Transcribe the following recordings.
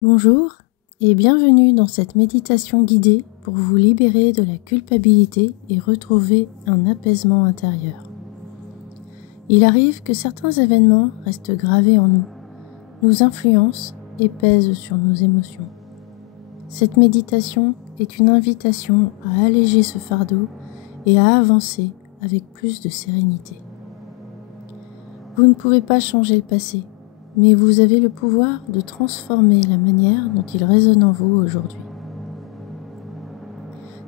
Bonjour et bienvenue dans cette méditation guidée pour vous libérer de la culpabilité et retrouver un apaisement intérieur. Il arrive que certains événements restent gravés en nous, nous influencent et pèsent sur nos émotions. Cette méditation est une invitation à alléger ce fardeau et à avancer avec plus de sérénité. Vous ne pouvez pas changer le passé, mais vous avez le pouvoir de transformer la manière dont il résonne en vous aujourd'hui.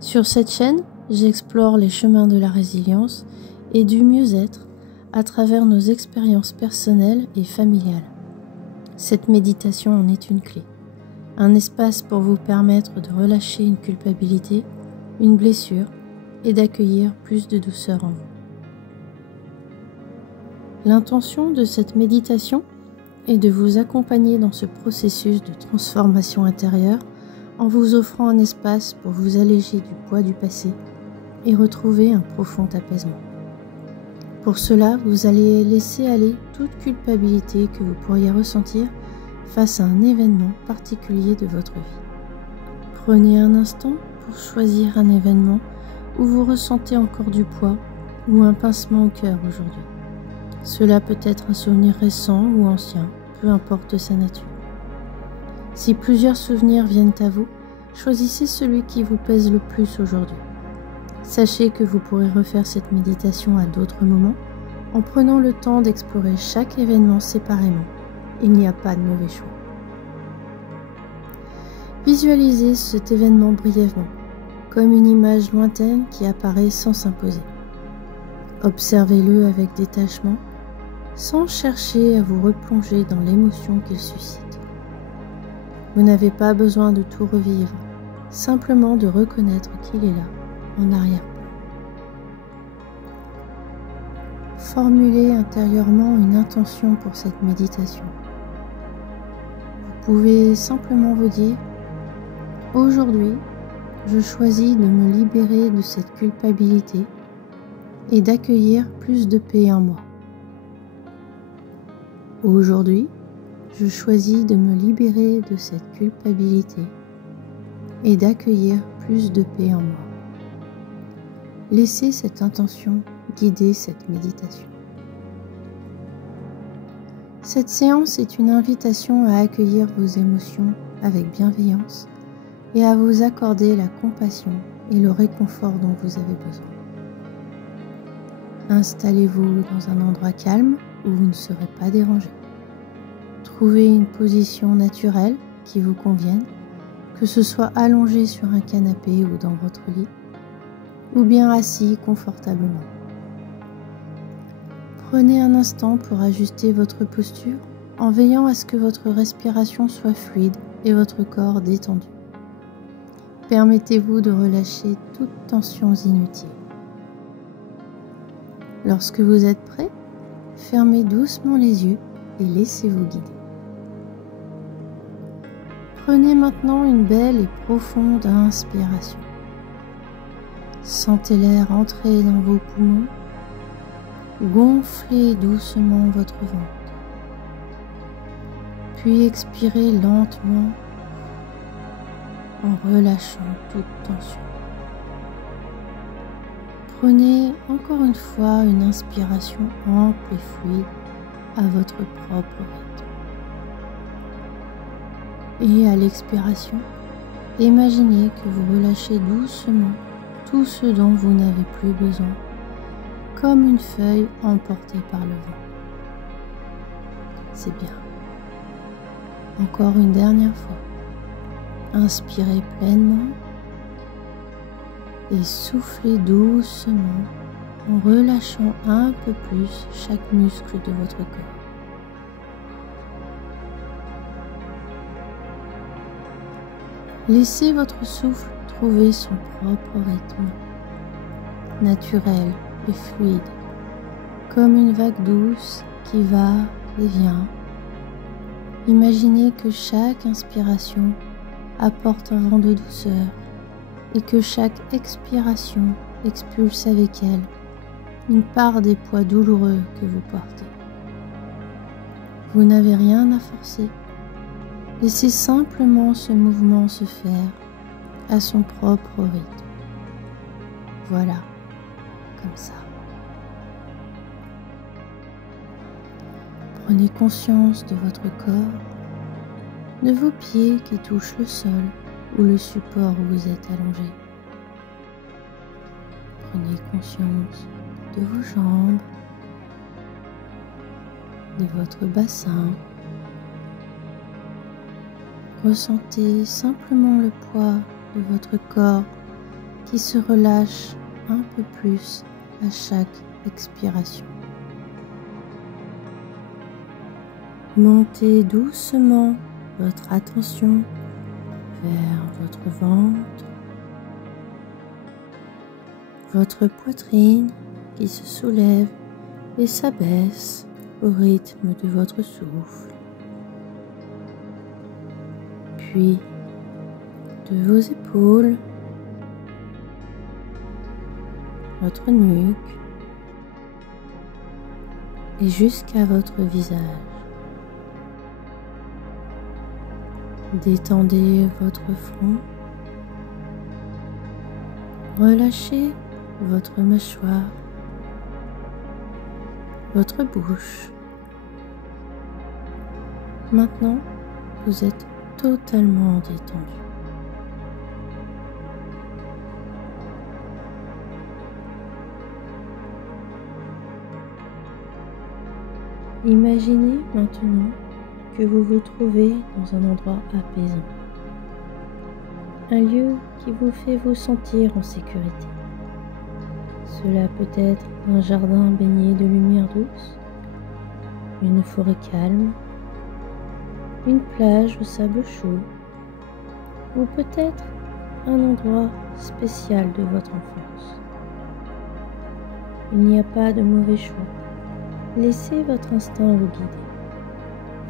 Sur cette chaîne, j'explore les chemins de la résilience et du mieux-être à travers nos expériences personnelles et familiales. Cette méditation en est une clé, un espace pour vous permettre de relâcher une culpabilité, une blessure et d'accueillir plus de douceur en vous. L'intention de cette méditation et de vous accompagner dans ce processus de transformation intérieure en vous offrant un espace pour vous alléger du poids du passé et retrouver un profond apaisement. Pour cela, vous allez laisser aller toute culpabilité que vous pourriez ressentir face à un événement particulier de votre vie. Prenez un instant pour choisir un événement où vous ressentez encore du poids ou un pincement au cœur aujourd'hui. Cela peut être un souvenir récent ou ancien, peu importe sa nature. Si plusieurs souvenirs viennent à vous, choisissez celui qui vous pèse le plus aujourd'hui. Sachez que vous pourrez refaire cette méditation à d'autres moments en prenant le temps d'explorer chaque événement séparément. Il n'y a pas de mauvais choix. Visualisez cet événement brièvement, comme une image lointaine qui apparaît sans s'imposer. Observez-le avec détachement, sans chercher à vous replonger dans l'émotion qu'il suscite. Vous n'avez pas besoin de tout revivre, simplement de reconnaître qu'il est là, en arrière-plan. Formulez intérieurement une intention pour cette méditation. Vous pouvez simplement vous dire « Aujourd'hui, je choisis de me libérer de cette culpabilité et d'accueillir plus de paix en moi. Aujourd'hui, je choisis de me libérer de cette culpabilité et d'accueillir plus de paix en moi. » Laissez cette intention guider cette méditation. Cette séance est une invitation à accueillir vos émotions avec bienveillance et à vous accorder la compassion et le réconfort dont vous avez besoin. Installez-vous dans un endroit calme où vous ne serez pas dérangé. Trouvez une position naturelle qui vous convienne, que ce soit allongé sur un canapé ou dans votre lit, ou bien assis confortablement. Prenez un instant pour ajuster votre posture en veillant à ce que votre respiration soit fluide et votre corps détendu. Permettez-vous de relâcher toute tension inutile. Lorsque vous êtes prêt, fermez doucement les yeux et laissez-vous guider. Prenez maintenant une belle et profonde inspiration. Sentez l'air entrer dans vos poumons. Gonflez doucement votre ventre. Puis expirez lentement en relâchant toute tension. Prenez encore une fois une inspiration ample et fluide à votre propre rythme. Et à l'expiration, imaginez que vous relâchez doucement tout ce dont vous n'avez plus besoin, comme une feuille emportée par le vent. C'est bien. Encore une dernière fois. Inspirez pleinement et soufflez doucement en relâchant un peu plus chaque muscle de votre corps. Laissez votre souffle trouver son propre rythme, naturel et fluide, comme une vague douce qui va et vient. Imaginez que chaque inspiration apporte un vent de douceur et que chaque expiration expulse avec elle une part des poids douloureux que vous portez. Vous n'avez rien à forcer, Laissez simplement ce mouvement se faire à son propre rythme. Voilà, comme ça. Prenez conscience de votre corps, de vos pieds qui touchent le sol ou le support où vous êtes allongé. Prenez conscience de vos jambes, de votre bassin. Ressentez simplement le poids de votre corps qui se relâche un peu plus à chaque expiration. Montez doucement votre attention vers votre ventre, votre poitrine qui se soulève et s'abaisse au rythme de votre souffle. Puis de vos épaules, votre nuque et jusqu'à votre visage. Détendez votre front, relâchez votre mâchoire, votre bouche. Maintenant, vous êtes totalement détendu. Imaginez maintenant que vous vous trouvez dans un endroit apaisant, un lieu qui vous fait vous sentir en sécurité. Cela peut être un jardin baigné de lumière douce, une forêt calme, une plage au sable chaud, ou peut-être un endroit spécial de votre enfance. Il n'y a pas de mauvais choix. Laissez votre instinct vous guider.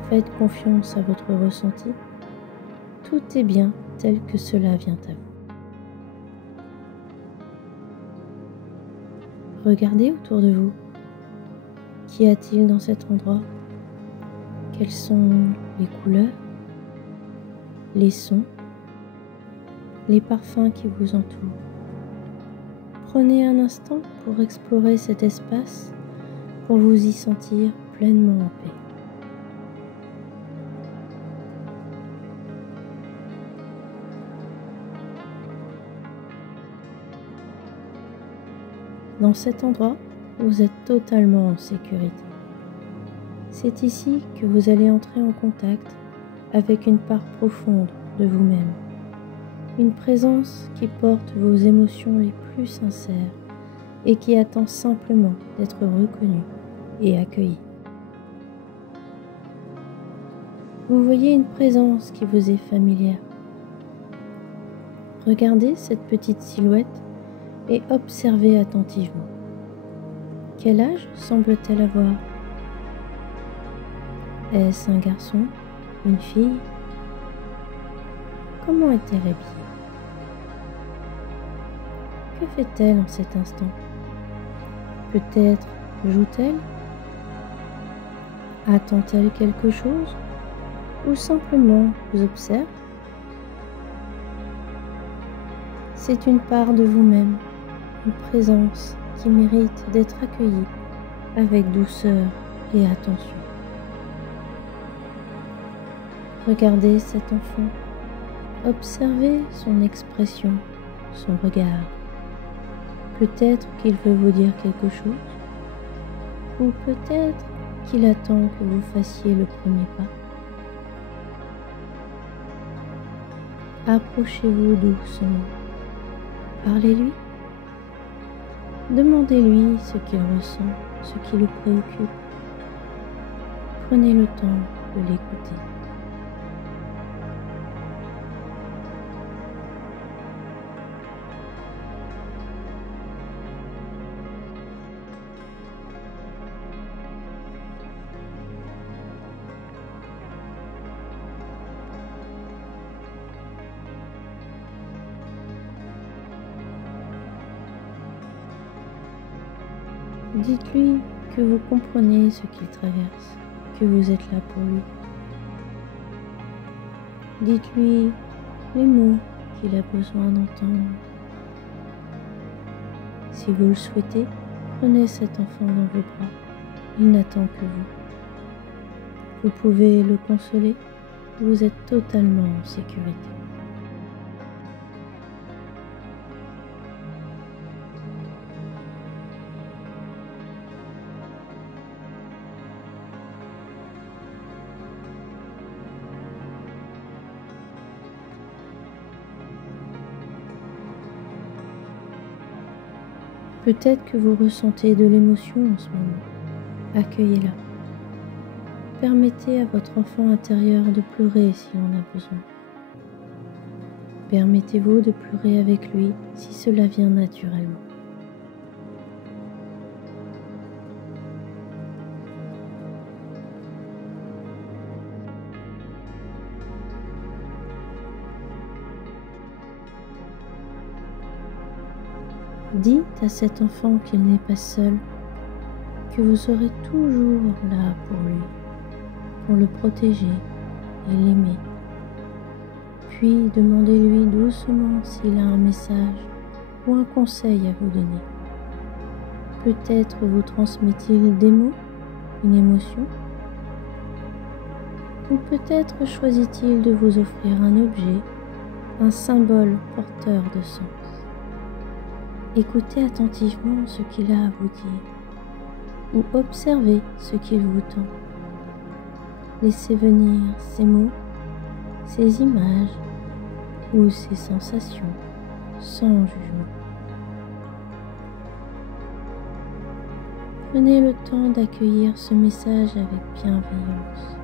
Faites confiance à votre ressenti. Tout est bien tel que cela vient à vous. Regardez autour de vous. Qu'y a-t-il dans cet endroit? Quelles sont les couleurs, les sons, les parfums qui vous entourent? Prenez un instant pour explorer cet espace, pour vous y sentir pleinement en paix. Dans cet endroit, vous êtes totalement en sécurité. C'est ici que vous allez entrer en contact avec une part profonde de vous-même, une présence qui porte vos émotions les plus sincères et qui attend simplement d'être reconnue et accueillie. Vous voyez une présence qui vous est familière. Regardez cette petite silhouette et observez attentivement. Quel âge semble-t-elle avoir? Est-ce un garçon? Une fille? Comment est-elle habillée? Que fait-elle en cet instant? Peut-être joue-t-elle? Attend-elle quelque chose? Ou simplement vous observe? C'est une part de vous-même, une présence qui mérite d'être accueillie avec douceur et attention. Regardez cet enfant, observez son expression, son regard. Peut-être qu'il veut vous dire quelque chose, ou peut-être qu'il attend que vous fassiez le premier pas. Approchez-vous doucement, parlez-lui, demandez-lui ce qu'il ressent, ce qui le préoccupe. Prenez le temps de l'écouter. Dites-lui que vous comprenez ce qu'il traverse, que vous êtes là pour lui. Dites-lui les mots qu'il a besoin d'entendre. Si vous le souhaitez, prenez cet enfant dans vos bras. Il n'attend que vous. Vous pouvez le consoler. Vous êtes totalement en sécurité. Peut-être que vous ressentez de l'émotion en ce moment. Accueillez-la. Permettez à votre enfant intérieur de pleurer s'il en a besoin. Permettez-vous de pleurer avec lui si cela vient naturellement. Dites à cet enfant qu'il n'est pas seul, que vous serez toujours là pour lui, pour le protéger et l'aimer. Puis demandez-lui doucement s'il a un message ou un conseil à vous donner. Peut-être vous transmet-il des mots, une émotion, ou peut-être choisit-il de vous offrir un objet, un symbole porteur de sens. Écoutez attentivement ce qu'il a à vous dire, ou observez ce qu'il vous tend. Laissez venir ces mots, ces images ou ces sensations sans jugement. Prenez le temps d'accueillir ce message avec bienveillance,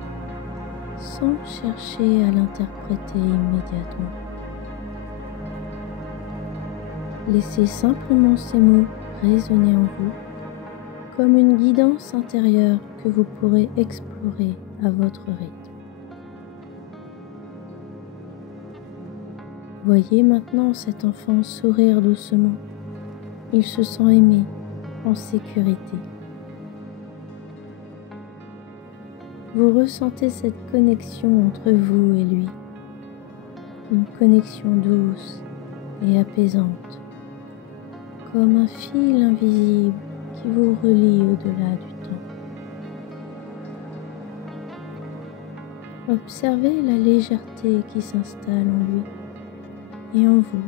sans chercher à l'interpréter immédiatement. Laissez simplement ces mots résonner en vous comme une guidance intérieure que vous pourrez explorer à votre rythme. Voyez maintenant cet enfant sourire doucement. Il se sent aimé, en sécurité. Vous ressentez cette connexion entre vous et lui, une connexion douce et apaisante, comme un fil invisible qui vous relie au-delà du temps. Observez la légèreté qui s'installe en lui et en vous.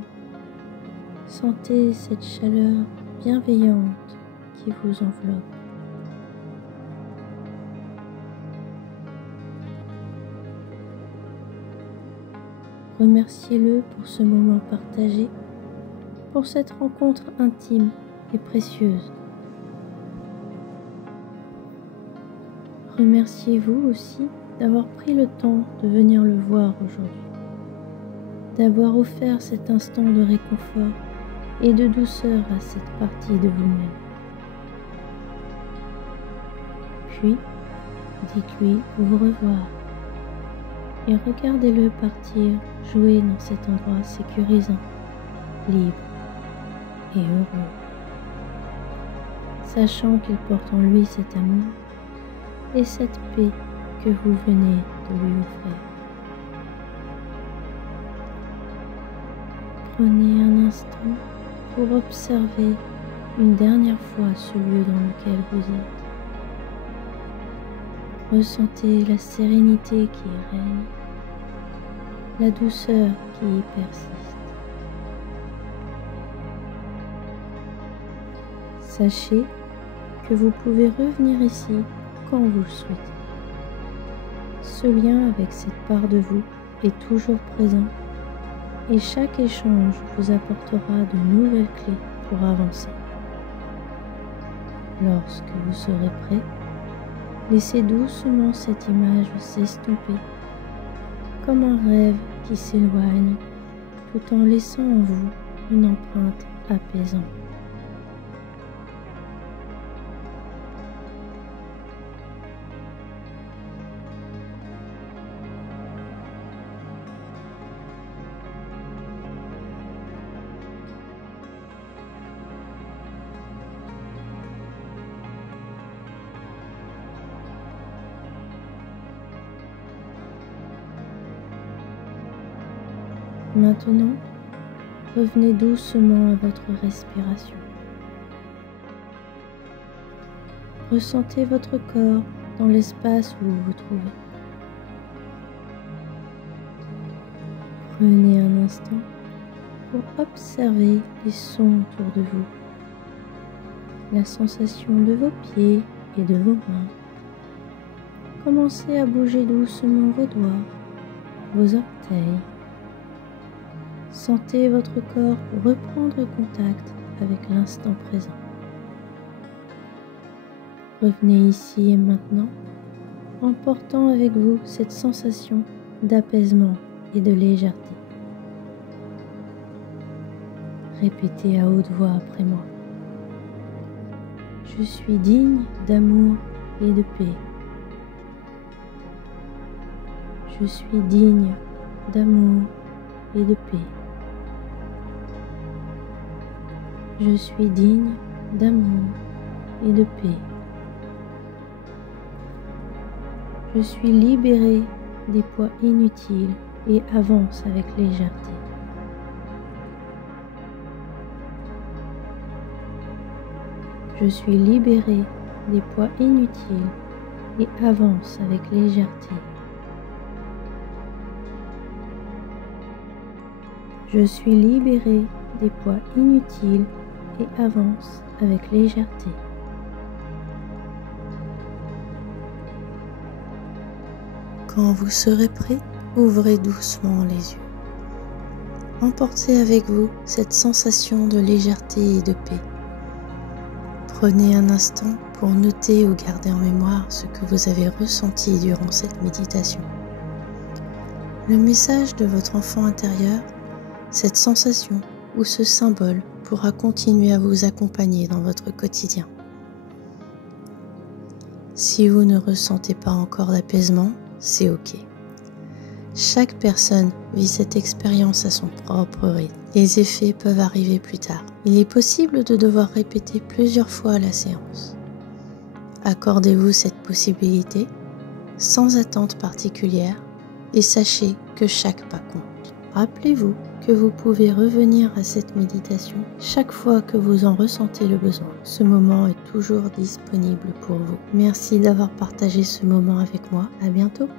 Sentez cette chaleur bienveillante qui vous enveloppe. Remerciez-le pour ce moment partagé, pour cette rencontre intime et précieuse. Remerciez-vous aussi d'avoir pris le temps de venir le voir aujourd'hui, d'avoir offert cet instant de réconfort et de douceur à cette partie de vous-même. Puis, dites-lui au revoir et regardez-le partir jouer dans cet endroit sécurisant, libre et heureux, sachant qu'il porte en lui cet amour et cette paix que vous venez de lui offrir. Prenez un instant pour observer une dernière fois ce lieu dans lequel vous êtes. Ressentez la sérénité qui y règne, la douceur qui y persiste. Sachez que vous pouvez revenir ici quand vous le souhaitez. Ce lien avec cette part de vous est toujours présent et chaque échange vous apportera de nouvelles clés pour avancer. Lorsque vous serez prêt, laissez doucement cette image s'estomper comme un rêve qui s'éloigne tout en laissant en vous une empreinte apaisante. Maintenant, revenez doucement à votre respiration. Ressentez votre corps dans l'espace où vous vous trouvez. Prenez un instant pour observer les sons autour de vous, la sensation de vos pieds et de vos mains. Commencez à bouger doucement vos doigts, vos orteils. Sentez votre corps reprendre contact avec l'instant présent. Revenez ici et maintenant en portant avec vous cette sensation d'apaisement et de légèreté. Répétez à haute voix après moi. Je suis digne d'amour et de paix. Je suis digne d'amour et de paix. Je suis digne d'amour et de paix. Je suis libéré des poids inutiles et avance avec légèreté. Je suis libéré des poids inutiles et avance avec légèreté. Je suis libéré des poids inutiles et avance avec légèreté. Quand vous serez prêt, ouvrez doucement les yeux. Emportez avec vous cette sensation de légèreté et de paix. Prenez un instant pour noter ou garder en mémoire ce que vous avez ressenti durant cette méditation. Le message de votre enfant intérieur, cette sensation ou ce symbole pourra continuer à vous accompagner dans votre quotidien. Si vous ne ressentez pas encore d'apaisement, c'est ok. Chaque personne vit cette expérience à son propre rythme. Les effets peuvent arriver plus tard. Il est possible de devoir répéter plusieurs fois la séance. Accordez-vous cette possibilité sans attente particulière et sachez que chaque pas compte. Rappelez-vous que vous pouvez revenir à cette méditation chaque fois que vous en ressentez le besoin. Ce moment est toujours disponible pour vous. Merci d'avoir partagé ce moment avec moi. À bientôt.